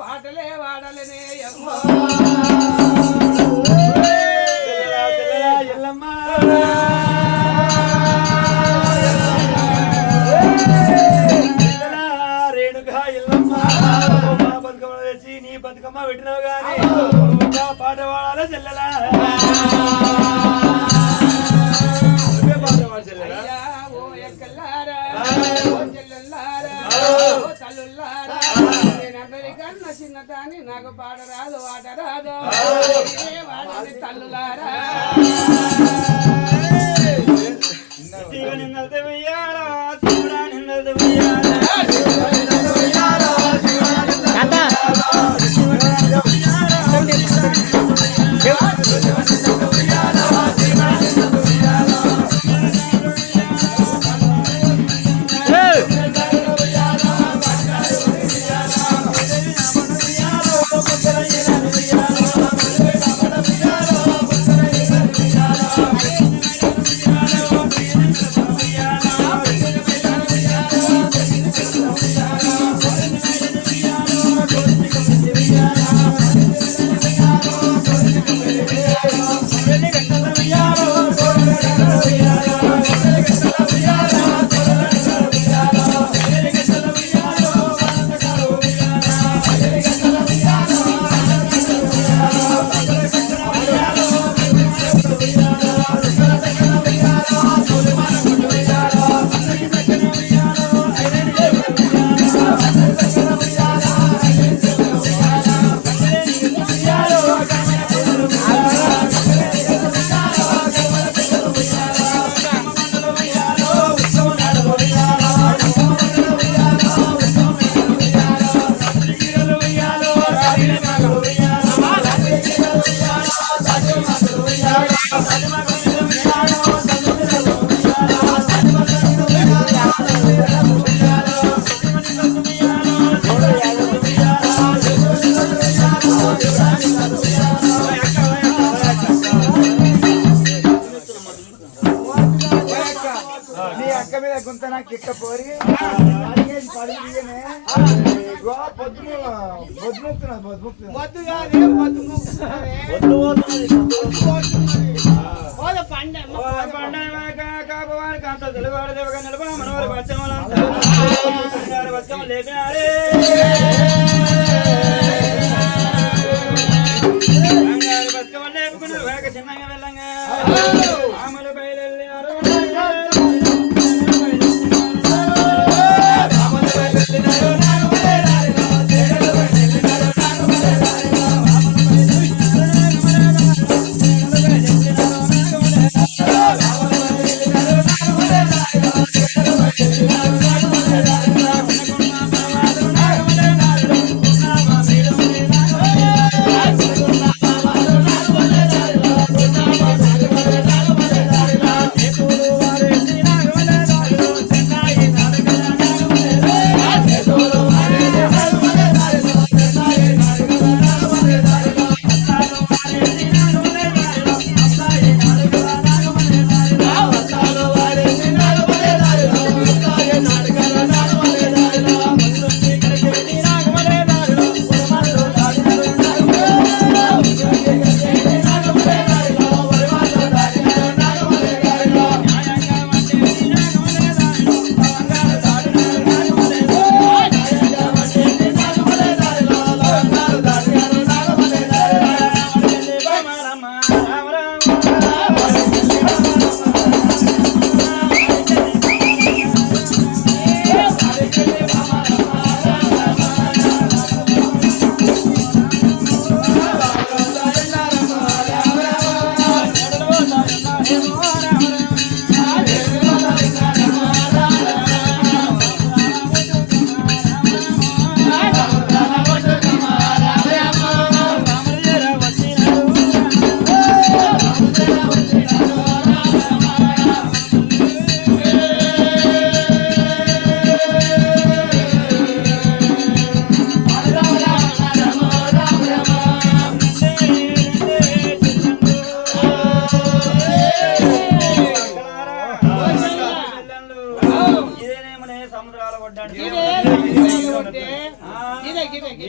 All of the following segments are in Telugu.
పాటలే వాడలనే రేణుగా ఎల్లమ్మ బతుకమ్మ తెచ్చి నీ బతుకమ్మ పెట్టినావు గాని పాట వాడాలి చెల్లెలా చిన్నదాన్ని నాకు పాడరాదు ఆటరాదు వాడని తల్లులారా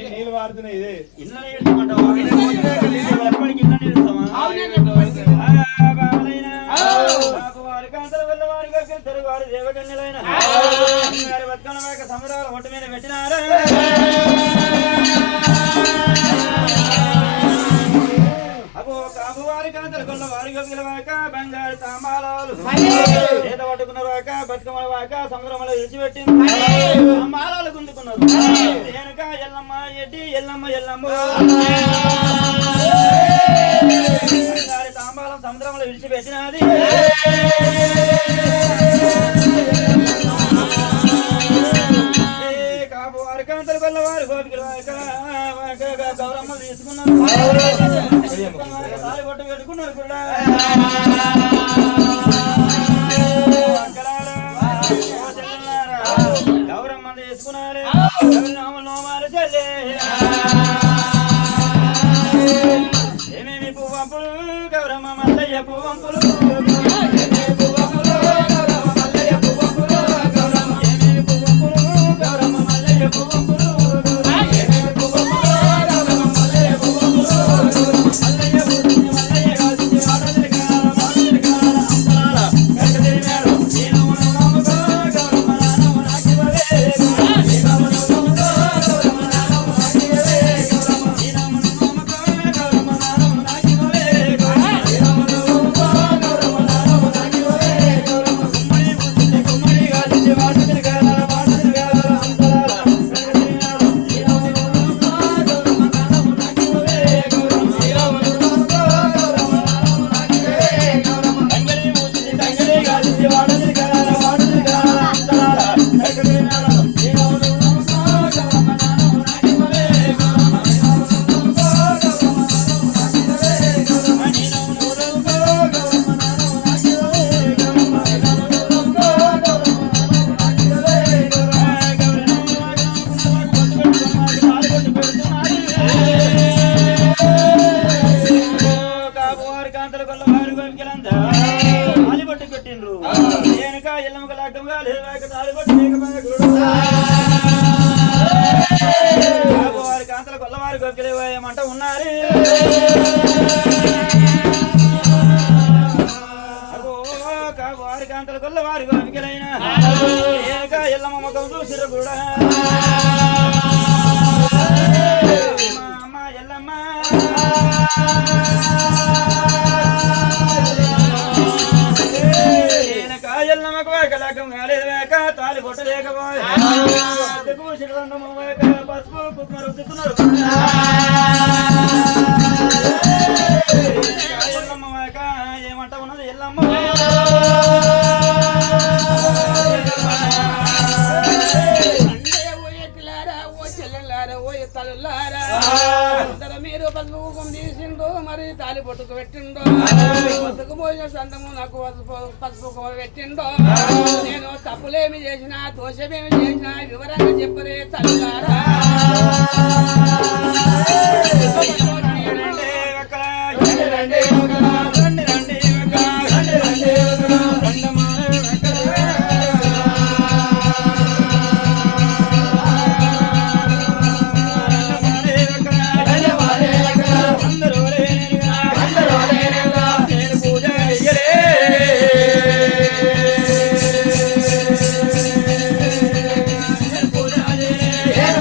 నీళ్ళు వాడుతున్నాయి ఇదే ఇళ్ళ నీళ్ళమంటావా ఎప్పటికి ఇళ్ళ నీళ్ళమా వారి కాంతల వల్ల వారిగా తెలుగు వారి దేవకన్యలైన వారి బతుకమ్మ మేక సముద్రాల ఒట్టు మీద పెట్టినారా వారి కాంతల కొల్ల వారిగా పిలవాక బంగారు తాంబాలాలు చేత పట్టుకున్న వాక బతుకమ్మల వాక సముద్రంలో విడిచిపెట్టింది తాంబాలాలు గుంజుకున్నారు వెనుక ఎల్లమ్మ ఎడ్డి ఎల్లమ్మ ఎల్లమ్మ బంగారు తాంబాలం సముద్రంలో విడిచిపెట్టినది కాపు వారి కాంతల కొల్ల వారి గోపికల వాక గౌరమ్మలు తీసుకున్నారు తాలిబొట్టు పెట్టుకున్నారు కూడా గౌరమ్మలు తీసుకున్నారు నోమాలు చెల్లే ఏమేమి పువ్వంపులు గౌరమ్మ మల్లయ్య పువ్వంపులు కాంతల కొల్లవారి గొప్పలేమంట ఉన్నారు వారి కాంతల కొల్లవారి గొప్పలైన ఎల్లమ్మ ముఖం చూసిరు కూడా అమ్మ ఎల్లమ్మ ఎల్లమ్మకు వేకలేకం కాలేదు వేక తాలి కొట్టలేకపోయే పసుపు కుక్కర రుద్దుతున్నారు ఎల్లమ్మ వేక ఏమంట ఉన్నది ఎల్లమ్మ మీరు పసుపు కుంకుమ తీసిండు మరి తాలి పొట్టుకు పెట్టిండో పొట్టుకు పోసిన సంతము నాకు పసుపు కుంకుమ పెట్టిండో నేను తప్పులేమి చేసినా దోషమేమి చేసినా వివరంగా చెప్పరే తల్లులారా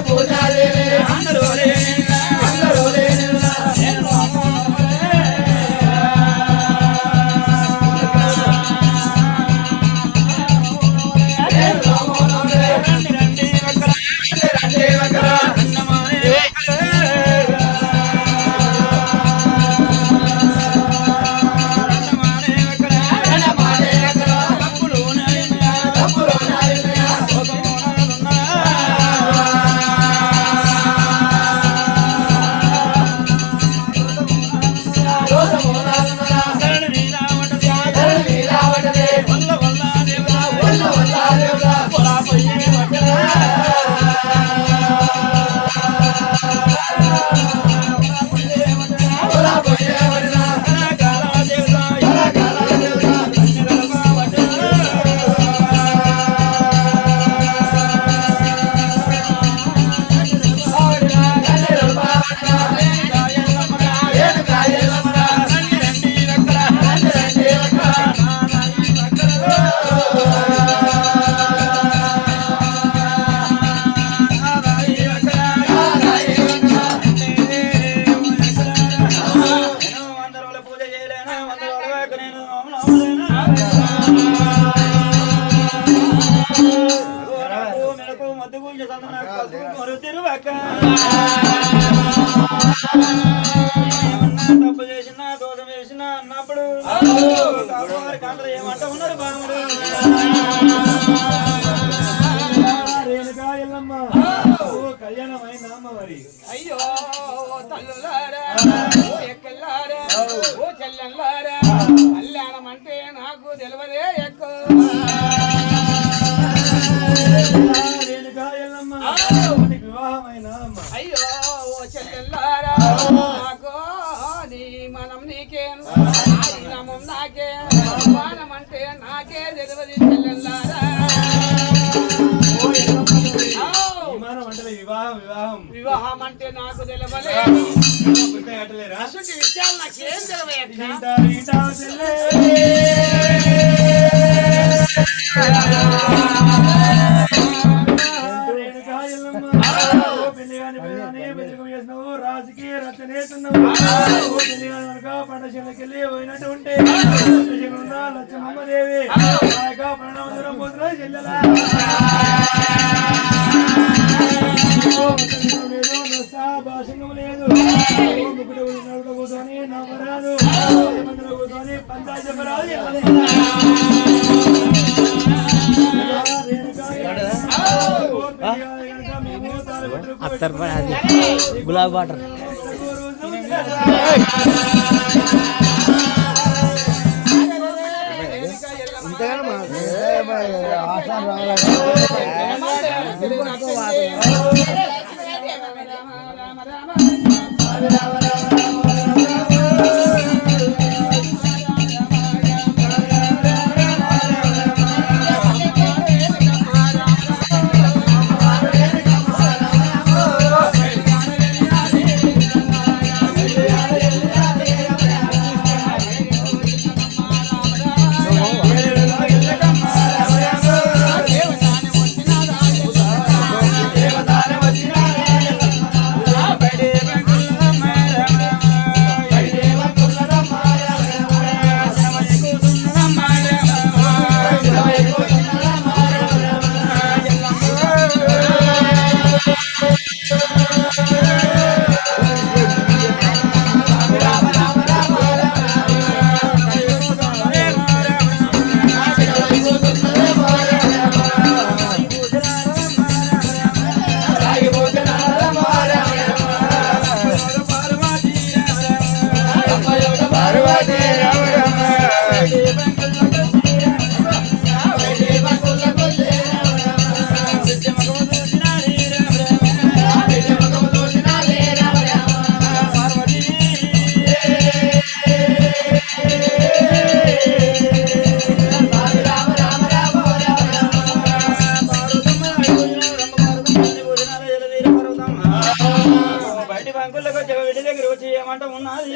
పూజ పెడుతుంది నాకు పసుపు తిరువక్క తప్పు చేసినా దోషం చేసినా అన్నప్పుడు వారి కాంతలు ఏమంట ఉన్నారు బాముడు రేణుకా ఎల్లమ్మ కళ్యాణమైన అమ్మ మరి అయ్యో తల్లులారా ఓ ఎక్కల్లారా ఓ చెల్లెల్లారా కళ్యాణం అంటే నాకు తెలియదే ఎక్కువ రేణుకా ఎల్లమ్మ వివాహమైన అమ్మ అయ్యో ఓ చెల్లెల్లారా నాకు నీ మనం నీకే నమం నాకే మానం అంటే నాకే తెలియదు చెల్లెల్లారా వివాహం అంటే నాకు తెలియలేదు అసలు విషయాలు నాకేం రాజకీయ రచనేస్తున్నావు పండశీలకెళ్ళి పోయినట్టు ఉంటే లక్ష్మమ్మదేవి ప్రణామం పోతున్నా చెల్లెలా భాషంగం లేదు కూర్చొని నవ్వరాదు కూర్చొని పంచాయతీ చెప్పరాదు గులాబీ వాటర్ ఏమంట ఉన్నది